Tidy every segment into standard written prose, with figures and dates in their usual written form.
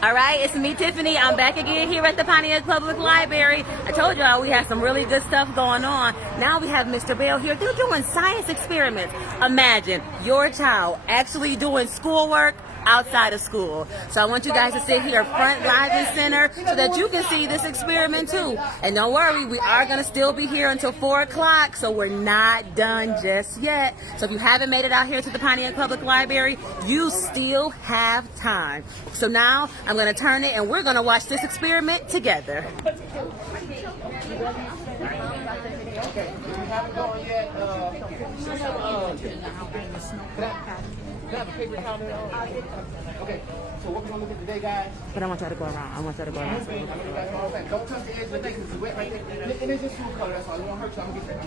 All right, it's me, Tiffany. I'm back again here at the Pontiac Public Library. I told y'all we had some really good stuff going on. Now we have Mr. Bell here. They're doing science experiments. Imagine your child actually doing schoolwork outside of school. So I want you guys to sit here front, live, and center so that you can see this experiment too. And don't worry, we are going to still be here until 4 o'clock, so we're not done just yet. So if you haven't made it out here to the Pontiac Public Library, you still have time. So now I'm going to turn it and we're going to watch this experiment together. Okay, if you haven't gone yet, can I have a paper towel there? Okay, so what we're going to look at today, guys? But I want y'all to go around. Don't touch the edge of the thing because it's wet right there. And it's just food color, that's all. It won't hurt you. I'm going to get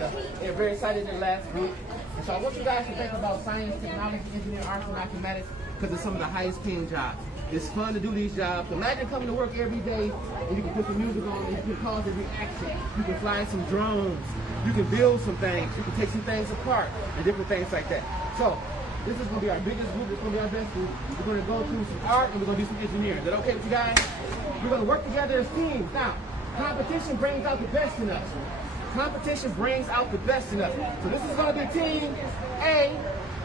that. They're very excited in the last week. And so I want you guys to think about science, technology, engineering, arts, and mathematics because it's some of the highest paying jobs. It's fun to do these jobs. Imagine coming to work every day and you can put some music on and you can cause a reaction. You can fly some drones. You can build some things. You can take some things apart and different things like that. So this is going to be our biggest group. It's going to be our best group. We're going to go through some art and we're going to do some engineering. Is that okay with you guys? We're going to work together as teams. Now, competition brings out the best in us. Competition brings out the best in us. So this is going to be team A.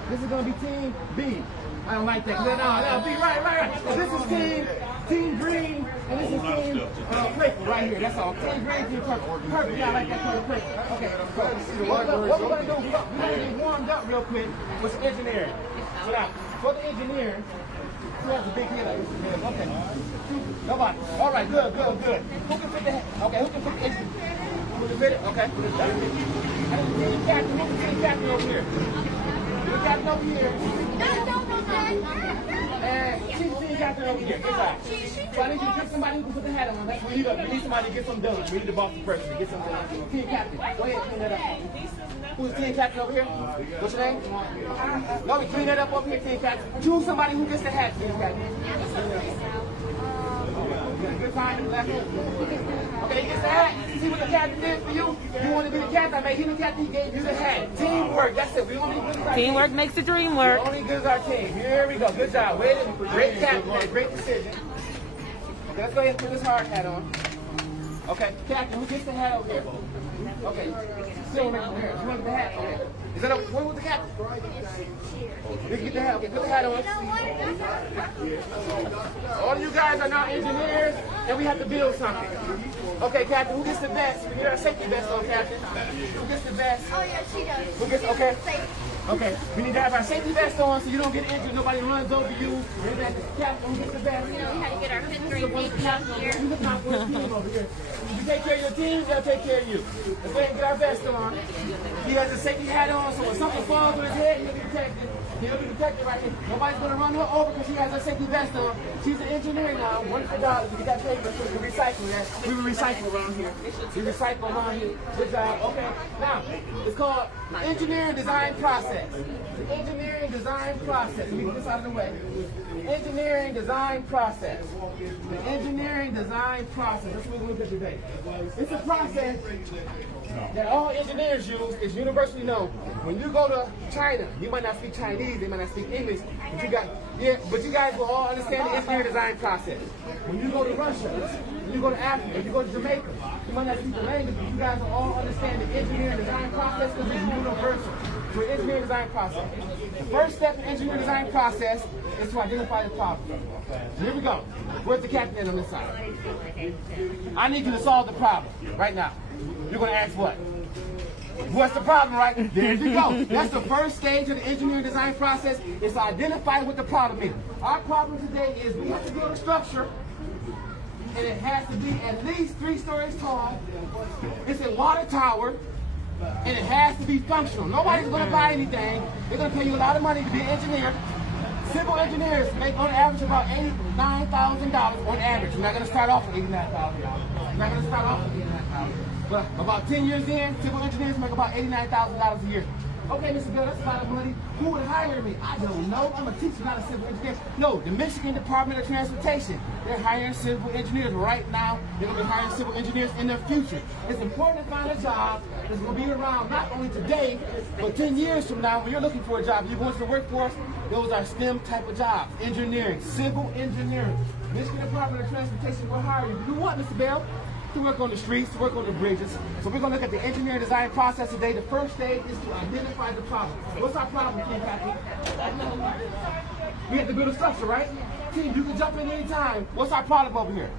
This is going to be team B. I don't like that. No, B, right. So this is team green, and this is team purple right here. That's all. Team green, team purple. Perfect. Yeah, I like that color purple. Okay. So what we're going to do, we're going to get warmed up real quick with some engineering. So now, for the engineer, who has a big head like this? Okay. Nobody. All right, good. Who can fit the head? Okay, who can fit the engine? Who can fit it? Okay. Team captain. Who's the team captain over here? The captain over here. And team captain over here. Good job. So I need you to pick somebody who can put the hat on. That's where you go. We need somebody to get some done. We need to boss the person to get something done. Team captain. Go ahead, clean that up. Who's the team captain over here? What's your name? No, we clean that up over here, team captain. Choose somebody who gets the hat, team captain. Good time, left. Okay, he gets the hat. See what the captain did for you? You want to be the captain? I made him the captain. He gave you the hat. Teamwork. That's it. We only good as our Teamwork team. makes the dream work. We're only good as our team. Here we go. Good job. Great captain. Great decision. Okay, let's go ahead and put this hard hat on. Okay, captain, who gets the hat over here? Okay, still making the hair. You want the hat? Okay. Is that what with the captain? You can get the hat. Okay, put the hat on. All of you guys are now engineers, and we have to build something. Okay, captain, who gets the best? We need our safety vest on, captain. Who gets the best? Oh yeah, she does. Who gets? Okay. Okay, we need to have our safety vest on so you don't get injured. Nobody runs over you. Captain, who gets the best? We had to get our fifth grade baby out here. You look out for the team over here. You take care of your team, they'll take care of you. Let's go ahead and get our vest on. He has a safety hat on, so when something falls on his head, he'll be protected. He'll be protected right here. Nobody's going to run her over because she has her safety vest on. She's an engineer now. $1 to get that paper so we can recycle that. We will recycle around here. We recycle around here. Good job. Okay. Now, it's called the engineering design process. The engineering design process. Let me get this out of the way. Engineering design process. The engineering design process. That's what we're going to look at today. It's a process that all engineers use. It's universally known. When you go to China, you might not speak Chinese, they might not speak English, but you guys will all understand the engineering design process. When you go to Russia, when you go to Africa, if you go to Jamaica, you might not speak the language, but you guys will all understand the engineering design process because it's universal. So the engineering design process. The first step in the engineering design process is to identify the problem. So here we go. Where's the captain on this side? I need you to solve the problem right now. You're going to ask what? What's the problem, right? There you go. That's the first stage of the engineering design process, is to identify what the problem is. Our problem today is we have to build a structure, and it has to be at least 3 stories tall. It's a water tower, and it has to be functional. Nobody's going to buy anything. They're going to pay you a lot of money to be an engineer. Civil engineers make on average about $89,000 on average. You're not going to start off with $89,000. You're not going to start off with $89,000. But about 10 years in, civil engineers make about $89,000 a year. Okay, Mr. Bill, that's a lot of money. Who would hire me? I don't know. I'm a teacher, not a civil engineer. No, the Michigan Department of Transportation. They're hiring civil engineers right now. They're going to be hiring civil engineers in their future. It's important to find a job that's going to be around not only today, but 10 years from now when you're looking for a job. You're going to the workforce. Those are STEM type of jobs. Engineering, civil engineering. Michigan Department of Transportation will hire you. You want, Mr. Bell? To work on the streets, to work on the bridges. So we're going to look at the engineering design process today. The first stage is to identify the problem. What's our problem, Team Captain? We have to build a structure, right? Team, you can jump in any time. What's our problem over here?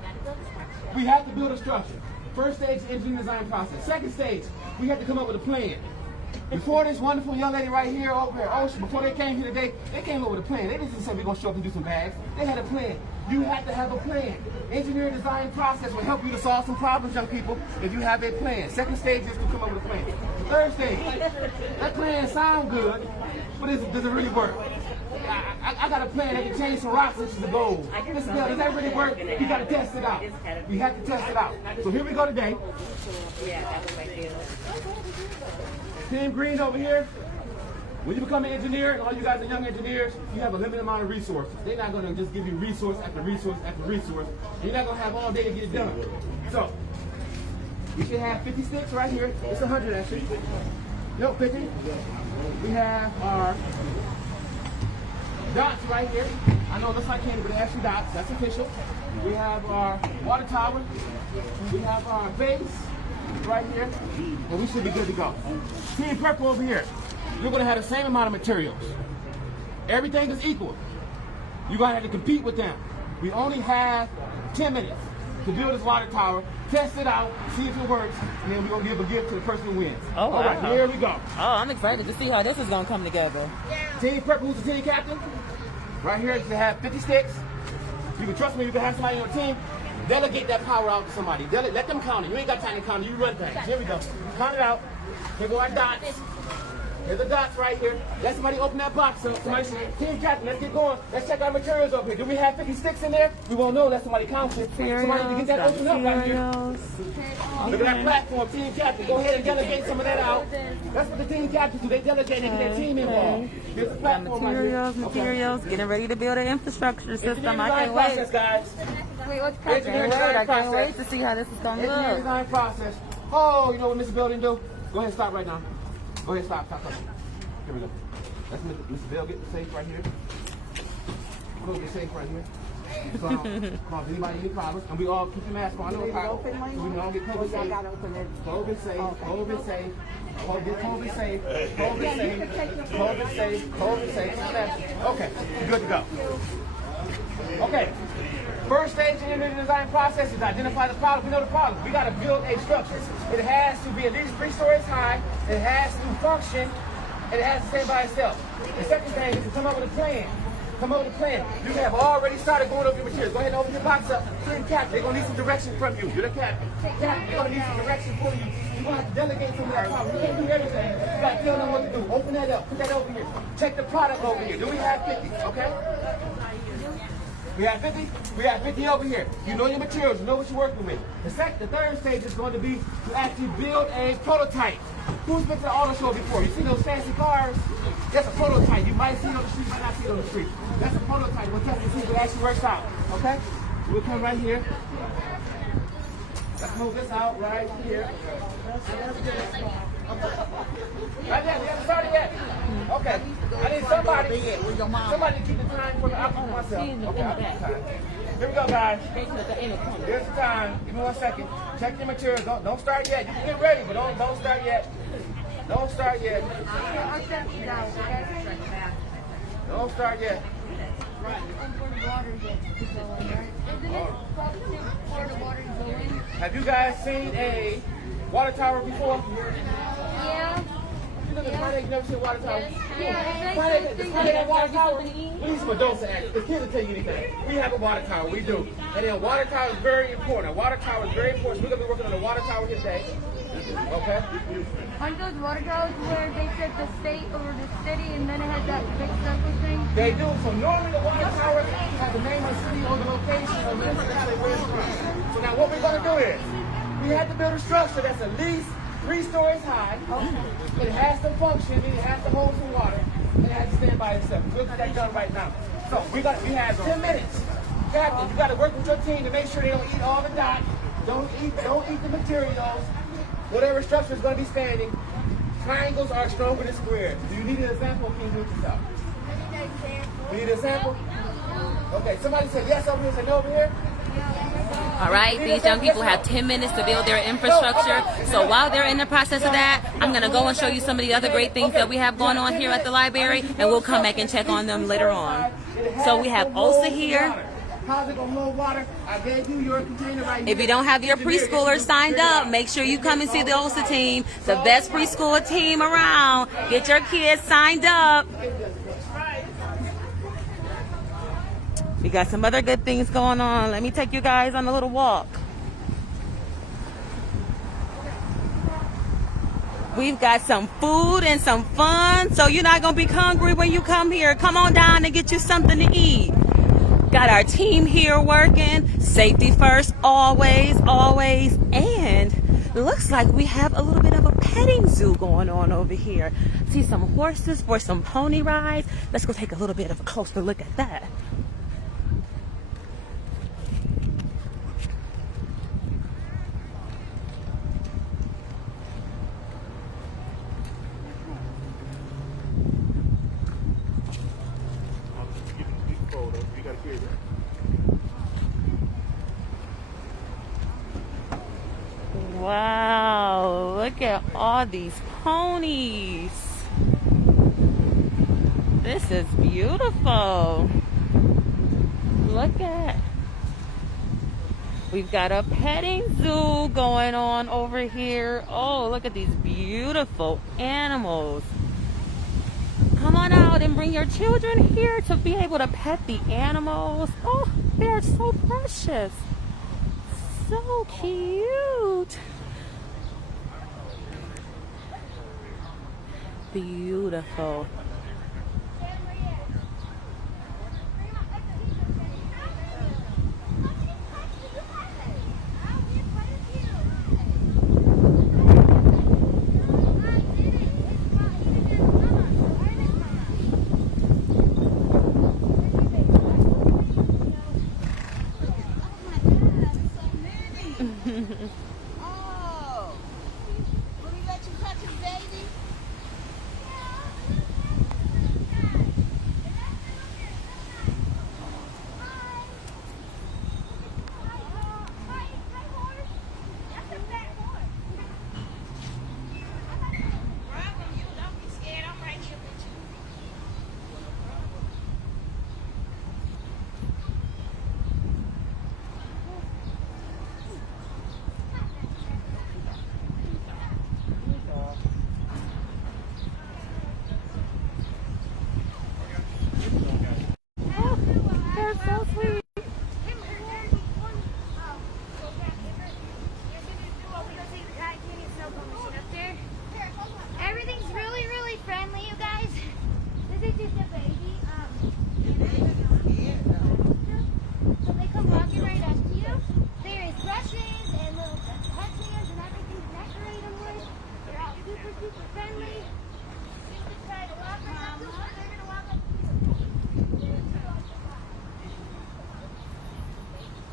We have to build a structure. First stage, engineering design process. Second stage, we have to come up with a plan. Before this wonderful young lady right here over here, Ocean, before they came here today, they came up with a plan. They didn't just say we're going to show up and do some bags. They had a plan. You have to have a plan. Engineering design process will help you to solve some problems, young people, if you have a plan. Second stage is to come up with a plan. Third stage, that plan sounds good, but does it really work? I got a plan that can change some rocks into the gold. Does that really work? You got to test it out. We have to test it out. So here we go today. Team Green over here. When you become an engineer, and all you guys are young engineers, you have a limited amount of resources. They're not going to just give you resource after resource after resource. You're not going to have all day to get it done. So, you should have 50 sticks right here. It's 100 actually. No, 50. We have our dots right here. I know it looks like candy, but they're actually dots. That's official. We have our water tower. We have our base right here. And we should be good to go. Team Purple over here. You're going to have the same amount of materials. Everything is equal. You're going to have to compete with them. We only have 10 minutes to build this water tower, test it out, see if it works, and then we're going to give a gift to the person who wins. Oh, wow. All right, here we go. Oh, I'm excited to see how this is going to come together. Team Purple, who's the team captain? Right here, you have 50 sticks. You can trust me, you can have somebody on your team. Delegate that power out to somebody. Let them count it. You ain't got time to count it. You run things. Here we go. Count it out. Here go our dots. Here's the dots right here. Let somebody open that box up. Somebody say, Team Captain, let's get going. Let's check our materials over here. Do we have 50 sticks in there? We won't know unless somebody counts it. Somebody need to get that opened up right here. Look at that platform, Team Captain. Go ahead and delegate some of that out. That's what the team captains do. They delegate and get their team involved. Here's the platform Materials, getting ready to build an infrastructure system. I can't process, wait. guys. Wait, what's I can't wait to see how this is going to Engineering look. design process. Oh, you know what Mr. Building do? Go ahead and stop right now. Go ahead, stop. Here we go. Let's Mr. Bill get the safe right here. Go get safe right here. So, call if anybody any problems, and we all keep the mask on. So we can all get COVID safe. COVID safe. COVID safe. COVID safe. COVID safe. COVID safe. COVID safe. Okay, good to go. Okay. First stage in the design process is identify the problem. We know the problem. We got to build a structure. It has to be at least 3 stories high. It has to function. And it has to stand by itself. The second thing is to come up with a plan. Come up with a plan. You have already started going over your materials. Go ahead and open your box up. Team captain, they're going to need some direction from you. You're the captain. Captain, they're going to need some direction from you. You're going to have to delegate some of that power. You can't do everything. You got to tell them what to do. Open that up. Put that over here. Check the product over here. Do we have 50? Okay? We have 50? We have 50 over here. You know your materials. You know what you're working with. The third stage is going to be to actually build a prototype. Who's been to the auto show before? You see those fancy cars? That's a prototype. You might see it on the street, might not see it on the street. That's a prototype. We'll test to see if it actually works out. Okay? We'll come right here. Let's move this out right here. Right there, we haven't started yet. Okay. I need somebody to keep the time for me. I'll keep myself. Okay, I'll keep the time. Here we go, guys. Here's the time. Give me 1 second. Check your materials. Don't start yet. You can get ready, but don't start yet. Don't start yet. Don't start yet. Have you guys seen a water tower before? Yeah. You look at the Friday, you never seen a water tower? Yeah, Friday, water tower. We need some adults to act. The kids will tell you anything. We have a water tower. We do. And then water tower is very important. A water tower is very important. We're going to be working on a water tower here today. Okay? Aren't those water towers where they set the state over the city and then it has that big circle thing? They do. So normally the water towers have the name of the city or the location or municipality where it's from. So now what we're going to do is we have to build a structure that's at least 3 stories high. It has to function. It has to hold some water. And it has to stand by itself. We'll get that done right now. So we have 10 minutes. Captain, you got to work with your team to make sure they don't eat all the dots. Don't eat the materials. Whatever structure is going to be standing. Triangles are stronger than squares. Do you need an example or can you do it yourself? You need an example? Okay, somebody said yes over here, say no over here. All right, these young people have 10 minutes to build their infrastructure. So while they're in the process of that, I'm going to go and show you some of the other great things that we have going on here at the library, and we'll come back and check on them later on. So we have Ulsa here. How's it going to hold water? I gave you your container right here. If you don't have your preschoolers signed up, make sure you come and see the Ulsa team, the best preschool team around. Get your kids signed up. We got some other good things going on. Let me take you guys on a little walk. We've got some food and some fun, so you're not going to be hungry when you come here. Come on down and get you something to eat. Got our team here working. Safety first, always, always. And it looks like we have a little bit of a petting zoo going on over here. See some horses for some pony rides. Let's go take a little bit of a closer look at that. Wow, look at all these ponies. This is beautiful. Look at, we've got a petting zoo going on over here. Oh, look at these beautiful animals. Come on out and bring your children here to be able to pet the animals. Oh, they're so precious. So cute. Beautiful. Oh, will he let you touch his baby? They're so sweet. Everything's really, really friendly, you guys. This is just a baby. So they come walking right up to you. There is brushes and little pet stands and everything to decorate them with. They're all super, super friendly. You can try to walk right up to them. They're going to walk up to you.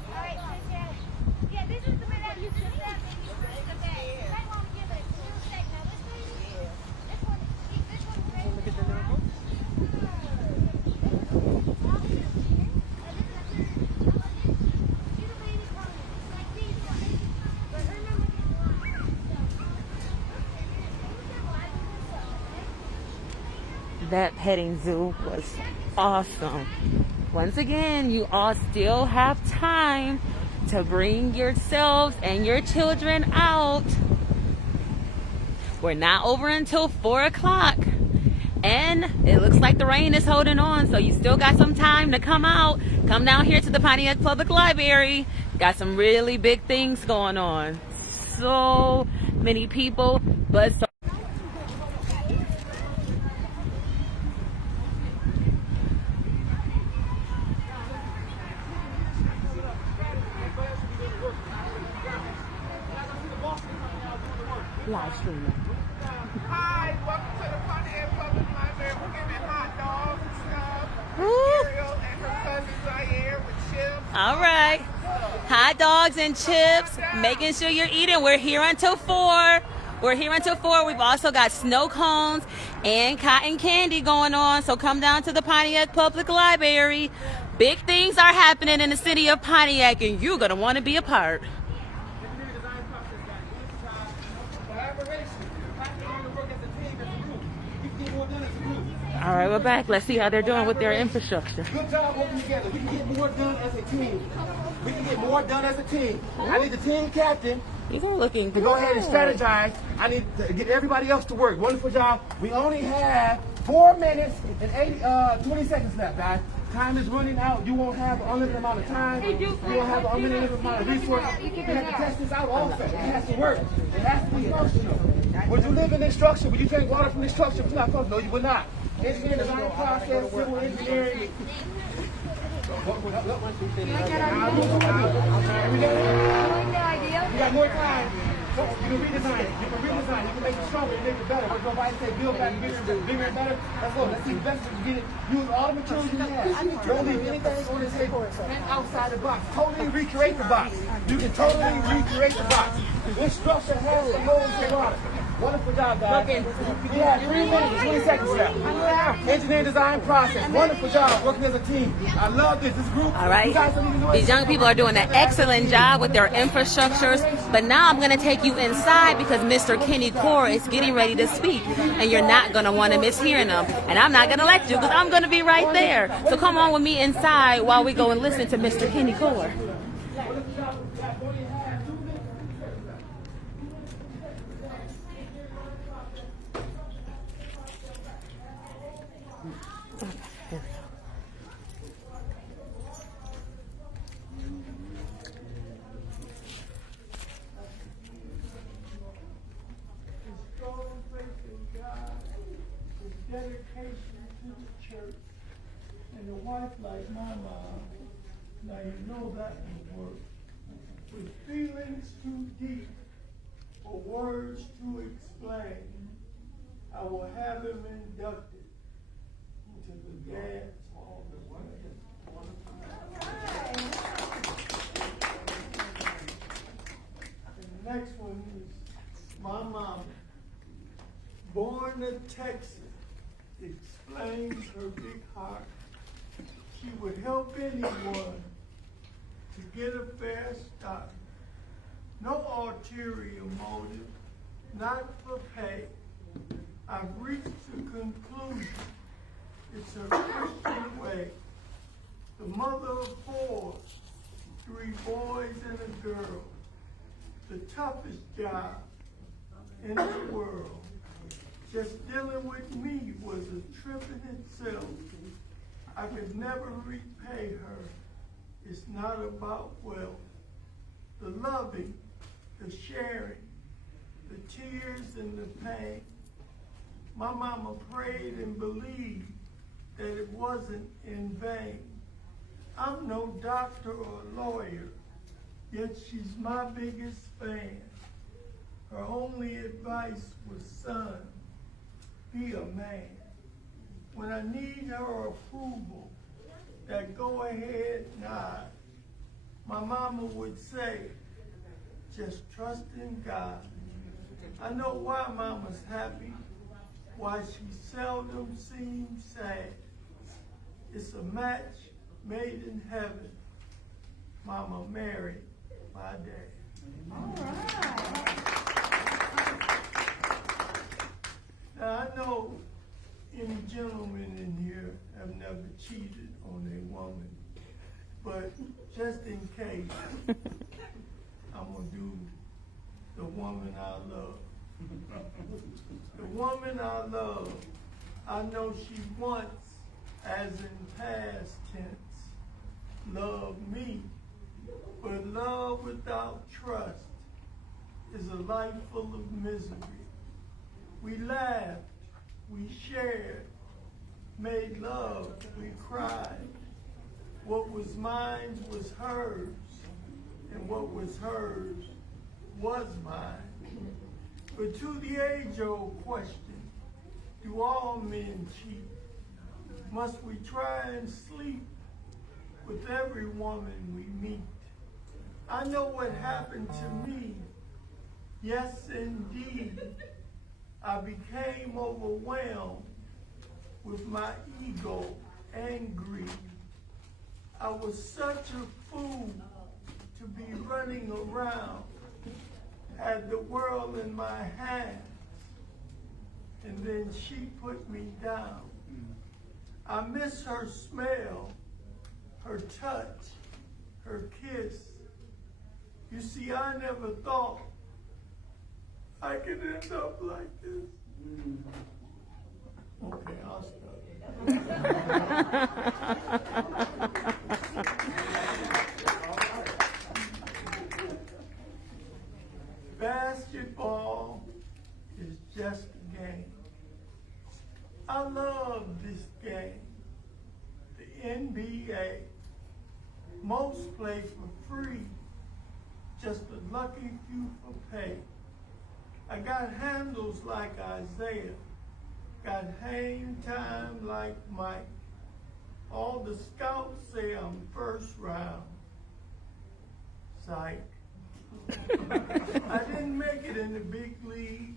All right, so yeah, this is the way that you sit there. Maybe first the bed. You might want to give it a clear shake. Now this baby, this one's ready. Look at the little. She's a baby pony, just like these ones. But her number is long. That petting zoo was awesome. Once again, you all still have time to bring yourselves and your children out. We're not over until 4 o'clock. And it looks like the rain is holding on, so you still got some time to come out. Come down here to the Pontiac Public Library. Got some really big things going on. So many people, but so live streaming. Hi, welcome to the Pontiac Public Library. We're giving hot dogs and stuff. Woo. Ariel and her cousins are here with chips. All right. Hot dogs and chips. Making sure you're eating. We're here until 4. We're here until 4. We've also got snow cones and cotton candy going on. So come down to the Pontiac Public Library. Big things are happening in the city of Pontiac, and you're going to want to be a part. All right, we're back. Let's see how they're doing with their infrastructure. Good job working together. We can get more done as a team. We can get more done as a team. I need the team captain These are looking to good. go ahead and strategize. I need to get everybody else to work. Wonderful job. We only have 4 minutes and 20 seconds left, guys. Time is running out. You won't have an unlimited amount of time. You won't have an unlimited amount of resources. We have to test this out also. It has to work. It has to be functional. Would you live in this structure? Would you drink water from this structure if it's not functional? No, you would not. Engineering design process, civil engineering. We got more time. You can redesign it. You can redesign it. You can make it stronger. You can make it better. What nobody say, build back bigger and better. Let's go. Let's see the best we can get it. Use all the materials you have. Don't leave anything on this table. Think outside the box. Totally recreate the box. You can totally recreate the box. This structure has the holes in it. Wonderful job, guys. We have 3 minutes and 20 seconds left. Engineering design process. Wonderful job working as a team. I love this. This group. All right. These young people are doing an excellent job with their infrastructures. But now I'm going to take you inside because Mr. Kenny Core is getting ready to speak. And you're not going to want to miss hearing him. And I'm not going to let you because I'm going to be right there. So come on with me inside while we go and listen to Mr. Kenny Core. Dedication to the church and a wife like my mom, now you know that will work. With feelings too deep for words to explain, I will have him inducted into the dance hall of And the next one is my mama, born in Texas. Explains her big heart. She would help anyone to get a fair start. No ulterior motive, not for pay. I've reached the conclusion it's a Christian way. The mother of 4, 3 boys and a girl. The toughest job in the world. Just dealing with me was a trip in itself. I could never repay her. It's not about wealth. The loving, the sharing, the tears and the pain. My mama prayed and believed that it wasn't in vain. I'm no doctor or lawyer, yet she's my biggest fan. Her only advice was, son, be a man. When I need her approval, that go ahead nod, my mama would say, just trust in God. I know why mama's happy, why she seldom seems sad. It's a match made in heaven. Mama married my dad. All right. Now, I know any gentlemen in here have never cheated on a woman, but just in case, I'm going to do the woman I love. The woman I love, I know she once, as in past tense, loved me, but love without trust is a life full of misery. We laughed, we shared, made love, we cried. What was mine was hers, and what was hers was mine. But to the age-old question, do all men cheat? Must we try and sleep with every woman we meet? I know what happened to me. Yes, indeed. I became overwhelmed with my ego and greed. I was such a fool to be running around, had the world in my hands, and then she put me down. I miss her smell, her touch, her kiss. You see, I never thought I could end up like this. Okay, I'll stop. Basketball is just a game. I love this game. The NBA. Most play for free. Just a lucky few for pay. I got handles like Isaiah. Got hang time like Mike. All the scouts say I'm first round. Psych. I didn't make it in the big league.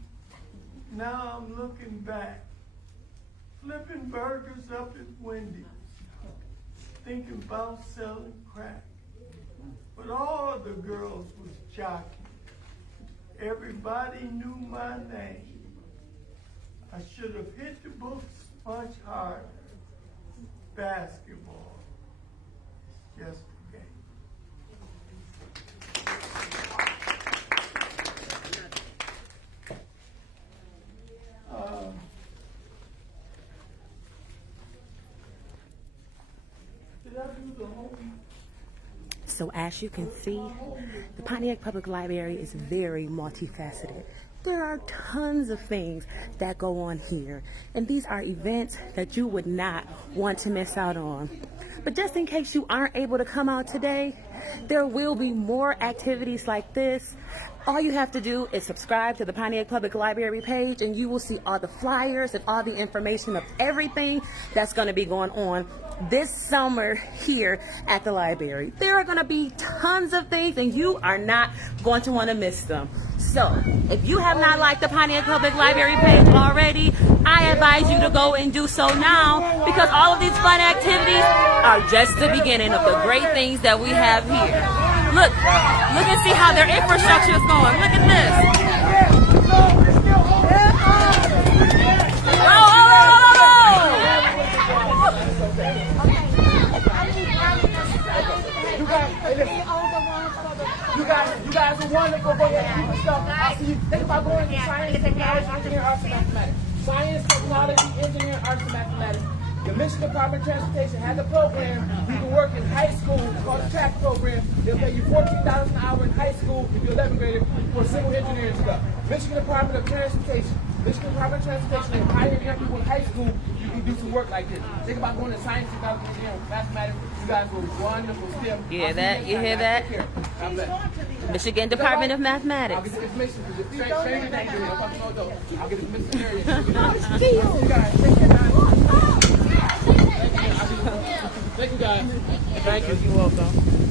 Now I'm looking back. Flipping burgers up at Wendy's. Thinking about selling crack. But all the girls was jockey. Everybody knew my name. I should have hit the books much harder. Basketball is just a game. Did I do the whole? So as you can see, the Pontiac Public Library is very multifaceted. There are tons of things that go on here, and these are events that you would not want to miss out on. But just in case you aren't able to come out today, there will be more activities like this. All you have to do is subscribe to the Pontiac Public Library page, and you will see all the flyers and all the information of everything that's going to be going on this summer here at the library. There are going to be tons of things, and you are not going to want to miss them. So if you have not liked the Pontiac Public Library page already, I advise you to go and do so now, because all of these fun activities are just the beginning of the great things that we have here. Look and see how their infrastructure is going. Look at this. You guys are wonderful. Go ahead and do the stuff. I'll see you. Think about going into science, technology, engineering, arts, and mathematics. Science, technology, engineering, arts, and mathematics. The Michigan Department of Transportation has a program. You can work in high school called the track program. They'll pay you $14 an hour in high school if you're 11th grader for civil engineering stuff. Michigan Department of Transportation. Michigan Department of Transportation will hire young people in high school. You can do some work like this. Think about going to science, technology, engineering, mathematics. You guys will wonderful STEM. You hear that? You hear that? Michigan Department of Mathematics. I'll get the information. I'll get the information. You guys, take care, guys. Thank you, guys. Thank you. You're welcome.